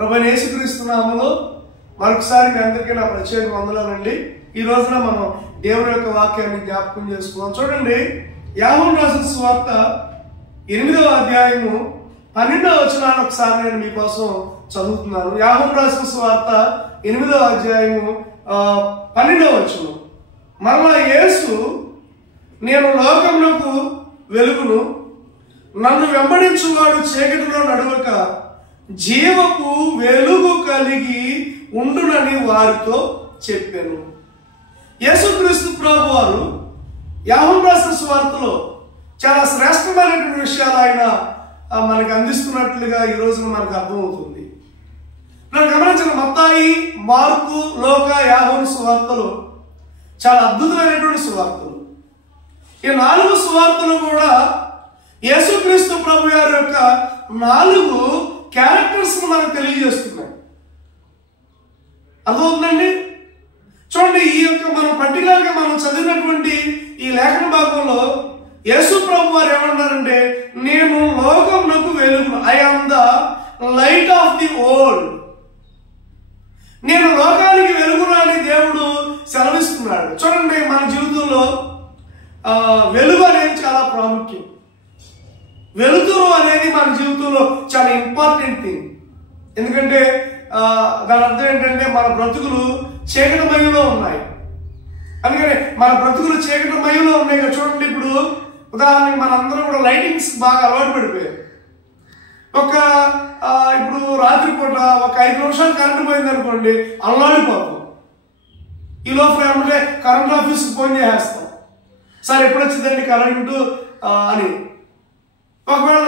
ప్రభువైన యేసుక్రీస్తు నామములో మరొకసారి మీ అందరికీ నా ప్రత్యేక వందనాలండి. ఈ రోజున మనం దేవుని యొక్క వాక్యాన్ని జ్ఞాపకం చేసుకున్నాం. చూడండి, యోహాను రాసిన సువార్త 8వ అధ్యాయము 12వ వచనాన్ని ఒకసారి నేను మీకోసం చదువుతున్నాను. యోహాను రాసిన సువార్త 8వ అధ్యాయము 12వ వచనం. మరలా యేసు, నేను లోకమునకు వెలుగును, నన్ను వెంబడించువాడు చీకటిలో నడవక జీవపు వెలుగు కలిగి ఉండునని వారితో చెప్పాను. యేసుక్రీస్తు ప్రభు వారు యోహాను రాసిన సువార్తలో చాలా శ్రేష్టమైనటువంటి విషయాలు ఆయన మనకు అందిస్తున్నట్లుగా ఈ రోజున మనకు అర్థమవుతుంది. మనం గమనించిన మత్తాయి, మార్కు, లోక, యోహాను సువార్తలు చాలా అద్భుతమైనటువంటి సువార్తలు. ఈ 4 సువార్తలు కూడా యేసుక్రీస్తు ప్రభు గారి యొక్క 4 క్యారెక్టర్స్ మనకు తెలియజేస్తున్నాయి. అర్థమవుతుందండి? చూడండి, ఈ యొక్క మనం పర్టికులర్గా మనం చదివినటువంటి ఈ లేఖన భాగంలో యేసు ప్రభు వారు ఏమన్నారంటే, నేను లోకమునకు వెలుగు, I am the light of the world. నేను లోకానికి వెలుగును అని దేవుడు సెలవిస్తున్నాడు. చూడండి, మన జీవితంలో వెలుగు అనేది చాలా ప్రాముఖ్యం. వెలుతురు అనేది మన జీవితంలో చాలా ఇంపార్టెంట్ థింగ్. ఎందుకంటే దాని అర్థం ఏంటంటే మన బ్రతుకులు చీకటిమయంలో ఉన్నాయి. అందుకని మన బ్రతుకులు చీకటిమయంలో ఉన్నాయి కదా. చూడండి, ఇప్పుడు ఉదాహరణకి మనందరం కూడా లైటింగ్స్ బాగా అలవాటు పడిపోయారు. ఇప్పుడు రాత్రిపూట ఒక 5 నిమిషాలు కరెంటు పోయింది అనుకోండి, అల్లాడిపోతాం. ఈ లోపల ఏమంటే కరెంట్ ఆఫీస్కి ఫోన్ చేసేస్తాం, సార్ ఎప్పుడు వచ్చిందండి కరెంటు అని. ఒకవేళ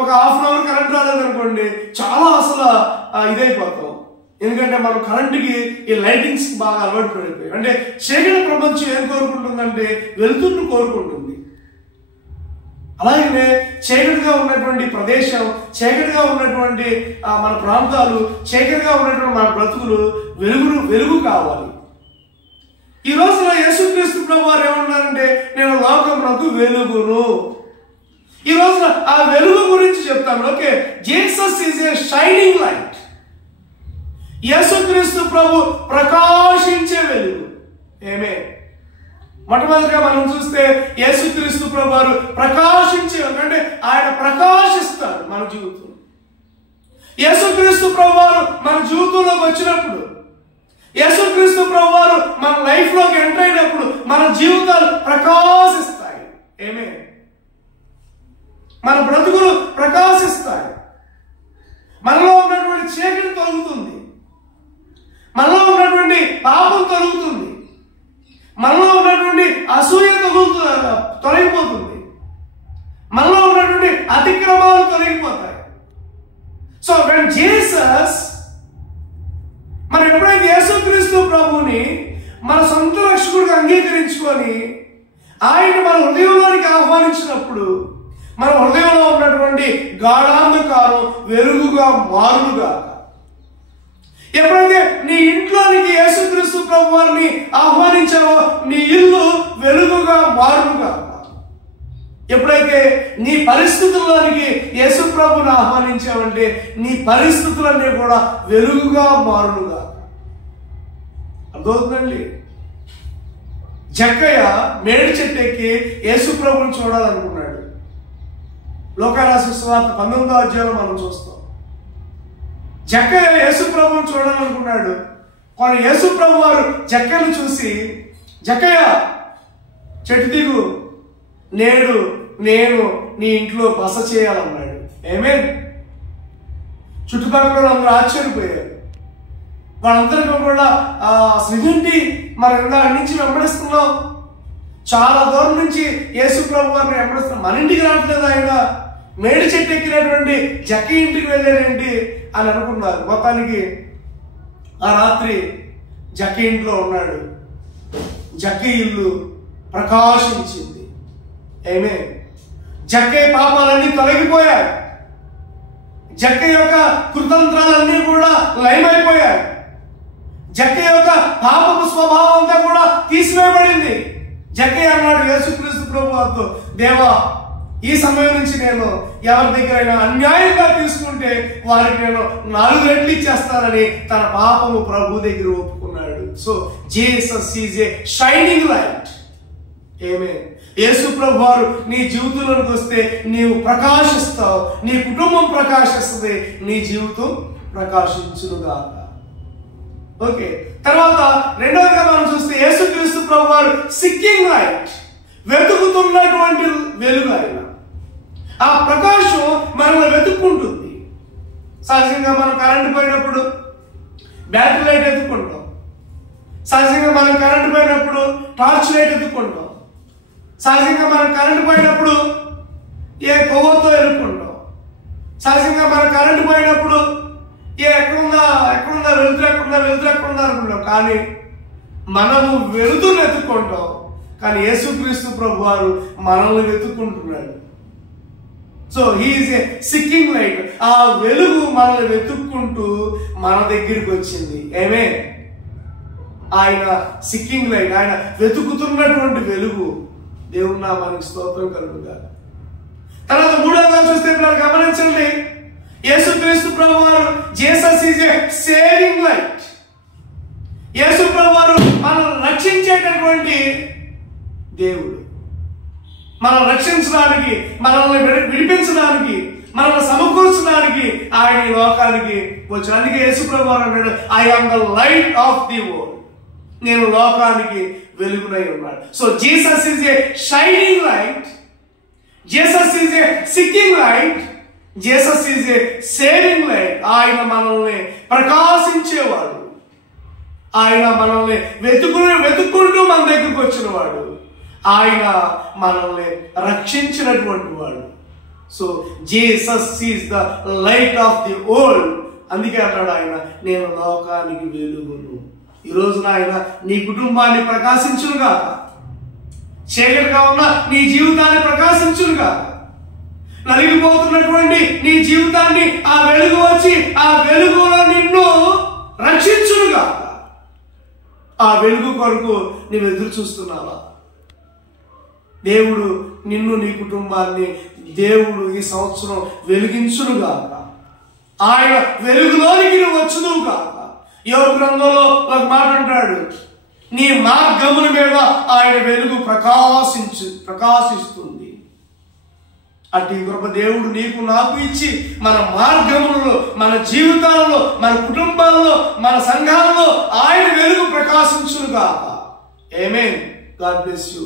ఒక హాఫ్ అన్ అవర్ కరెంట్ రాలేదనుకోండి, చాలా అసలు ఇదైపోతాం. ఎందుకంటే మనం కరెంటుకి ఈ లైటింగ్స్ బాగా అలవాటు పడిపోయాయి. అంటే చీకటి ప్రపంచం ఏం కోరుకుంటుందంటే వెలుతురును కోరుకుంటుంది. అలాగే చీకటిగా ఉన్నటువంటి ప్రదేశం, చీకటిగా ఉన్నటువంటి మన ప్రాంతాలు, చీకటిగా ఉన్నటువంటి మన బ్రతుకులు వెలుగు కావాలి. ఈ రోజున యేసుక్రీస్తు ప్రభు వారు ఏమన్నారంటే, నేను లోకమునకు వెలుగును. ఈ రోజున ఆ వెలుగు గురించి చెప్తాను. Okay, Jesus is a shining light. యేసుక్రీస్తు ప్రభు ప్రకాశించే వెలుగు. ఏమే మొట్టమొదటిగా మనం చూస్తే యేసుక్రీస్తు ప్రభు వారు ప్రకాశించే, అంటే ఆయన ప్రకాశిస్తారు మన జీవితం. యేసుక్రీస్తు ప్రభు వారు మన జీవితంలోకి వచ్చినప్పుడు, యేసుక్రీస్తు ప్రభు వారు మన లైఫ్ లోకి ఎంటర్ అయినప్పుడు మన జీవితాలు ప్రకాశిస్తాయి. ఏమే మన బ్రతుకులు ప్రకాశిస్తాయి. మనలో ఉన్నటువంటి చీకటి తొలగుతుంది, మనలో ఉన్నటువంటి పాపం తొలగుతుంది, మనలో ఉన్నటువంటి అసూయ తొలగిపోతుంది, మనలో ఉన్నటువంటి అతిక్రమాలు తొలగిపోతాయి. సో వెన్ జీసస్, మనం ఎప్పుడైతే యేసుక్రీస్తు ప్రభువుని మన సొంత రక్షకుడిగా అంగీకరించుకొని ఆయన మన హృదయంలోనికి ఆహ్వానించినప్పుడు మన హృదయంలో ఉన్నటువంటి గాఢాంధకారం వెలుగుగా మారుగా. ఎప్పుడైతే నీ ఇంట్లోనికి యేసుక్రీస్తు ప్రభు వారిని ఆహ్వానించావో నీ ఇల్లు వెలుగుగా మారుగా. ఎప్పుడైతే నీ పరిస్థితుల్లోనికి యేసు ప్రభుని ఆహ్వానించావంటే నీ పరిస్థితులన్నీ కూడా వెలుగుగా మారుగా. అర్థమవుతుందండి? జక్కయ్య మేడి చెట్టు ఎక్కి యేసు ప్రభుని చూడాలనుకున్నాడు. లోకారాసిన సువార్త 19వ అధ్యాయంలో మనం చూస్తాం. జక్కయ్య యేసు ప్రభుని చూడాలనుకున్నాడు. కానీ యేసు ప్రభు వారు జక్కయ్యను చూసి, జక్కయ్య చెట్టు దిగు, నేడు నేను నీ ఇంట్లో బస చేయాలన్నాడు. ఏమేం చుట్టుపక్కల అందరూ ఆశ్చర్యపోయారు. వాళ్ళందరికీ కూడా ఇదేంటి, మనం ఇందాక నుంచి వెంబడిస్తున్నాం, చాలా దూరం నుంచి యేసు ప్రభు వారిని వెంబడిస్తున్నాం, మన ఇంటికి రావట్లేదు, ఆయన మేడి చెట్టు ఎక్కినటువంటి జక్క ఇంటికి వెళ్ళారేంటి అని అనుకున్నారు. మొత్తానికి ఆ రాత్రి జక్క ఇంట్లో ఉన్నాడు. జక్క ఇల్లు ప్రకాశించింది. ఏమే జక్కయ్య పాపాలన్నీ తొలగిపోయాయి. జక్క యొక్క కృతంత్రాలన్నీ కూడా లయమైపోయాయి. జక్క యొక్క పాపపు స్వభావం అంతా కూడా తీసివేయబడింది. జక్కయ్య అన్నాడు యేసుక్రీస్తు ప్రభువుతో, దేవా ఈ సమయం నుంచి నేను ఎవరి దగ్గరైనా అన్యాయంగా తీసుకుంటే వారికి నేను 4 రెట్లు ఇచ్చేస్తానని తన పాపము ప్రభు దగ్గర ఒప్పుకున్నాడు. So Jesus is a shining light. Amen. యేసు ప్రభు వారు నీ జీవితంలోకి వస్తే నీవు ప్రకాశిస్తావు, నీ కుటుంబం ప్రకాశిస్తుంది, నీ జీవితం ప్రకాశించునుగాక. ఓకే, తర్వాత రెండవదిగా మనం చూస్తే యేసుక్రీస్తు ప్రభు వారు సిక్కింగ్ లైట్, వెతుకుతున్నటువంటి వెలుగు. ఆయన ఆ ప్రకాశం మనల్ని వెతుక్కుంటుంది. సహజంగా మనం కరెంటు పోయినప్పుడు బ్యాటరీ లైట్ ఎత్తుకుంటాం, సహజంగా మనం కరెంటు పోయినప్పుడు టార్చ్ లైట్ ఎత్తుకుంటాం, సహజంగా మనం కరెంటు పోయినప్పుడు ఏ కొవ్వొత్తో ఎదుర్కొంటాం, సహజంగా మనం కరెంటు పోయినప్పుడు ఎక్కడుందా వెళ్తురు అనుకుంటాం. కానీ మనము వెలుతురుని ఎత్తుకుంటాం, కానీ యేసుక్రీస్తు ప్రభు వారు మనల్ని వెతుక్కుంటున్నాడు. సో హీఈస్ ఏ సిక్కింగ్ లైట్. ఆ వెలుగు మనల్ని వెతుక్కుంటూ మన దగ్గరికి వచ్చింది. ఆమేన్. ఆయన సిక్కింగ్ లైట్, ఆయన వెతుకుతున్నటువంటి వెలుగు. దేవుని నామానికి స్తోత్రం కలుగుగాక. తర్వాత మూడవగా చూస్తే గమనించండి, యేసుక్రీస్తు ప్రభు వారు Jesus is a saving light. యేసు ప్రభు వారు మనల్ని రక్షించేటటువంటి దేవుడు. మనం రక్షించడానికి, మనల్ని విడిపించడానికి, మనల్ని సమకూర్చడానికి ఆయన ఈ లోకానికి వచ్చాడు. అందుకే యేసు ప్రభు వారు అన్నాడు, I am the light of the world. నేను లోకానికి వెలుగునై ఉన్నాడు. So Jesus is a shining light, Jesus is a seeking light, Jesus is a saving light. ఆయన మనల్ని ప్రకాశించేవాడు, ఆయన మనల్ని వెతుక్కుంటూ మన దగ్గరకు వచ్చిన వాడు, ఆయన మనల్ని రక్షించినటువంటి వాడు. So Jesus is the light of the world. అందుకే అన్నాడు ఆయన, నేను లోకానికి వెలుగును. ఈ రోజున ఆయన నీ కుటుంబాన్ని ప్రకాశించునుగాక, చీకటిగా ఉన్న నీ జీవితాన్ని ప్రకాశించునుగాక, నలిగిపోతున్నటువంటి నీ జీవితాన్ని ఆ వెలుగు వచ్చి ఆ వెలుగులో నిన్ను రక్షించునుగాక. ఆ వెలుగు కొరకు నీవు ఎదురు చూస్తున్నావా? దేవుడు నిన్ను, నీ కుటుంబాన్ని దేవుడు ఈ సంవత్సరం వెలిగించునుగాక. ఆయన వెలుగులోనికి నువ్వు వచ్చునుగాక. యోబు గ్రంథంలో ఒక మాట అంటాడు, నీ మార్గముల మీద ఆయన వెలుగు ప్రకాశిస్తుంది. అటు కృప దేవుడు నీకు నాకు ఇచ్చి మన మార్గములలో, మన జీవితాలలో, మన కుటుంబాల్లో, మన సంఘాలలో ఆయన వెలుగు ప్రకాశించునుగాక. ఆమేన్. God bless you.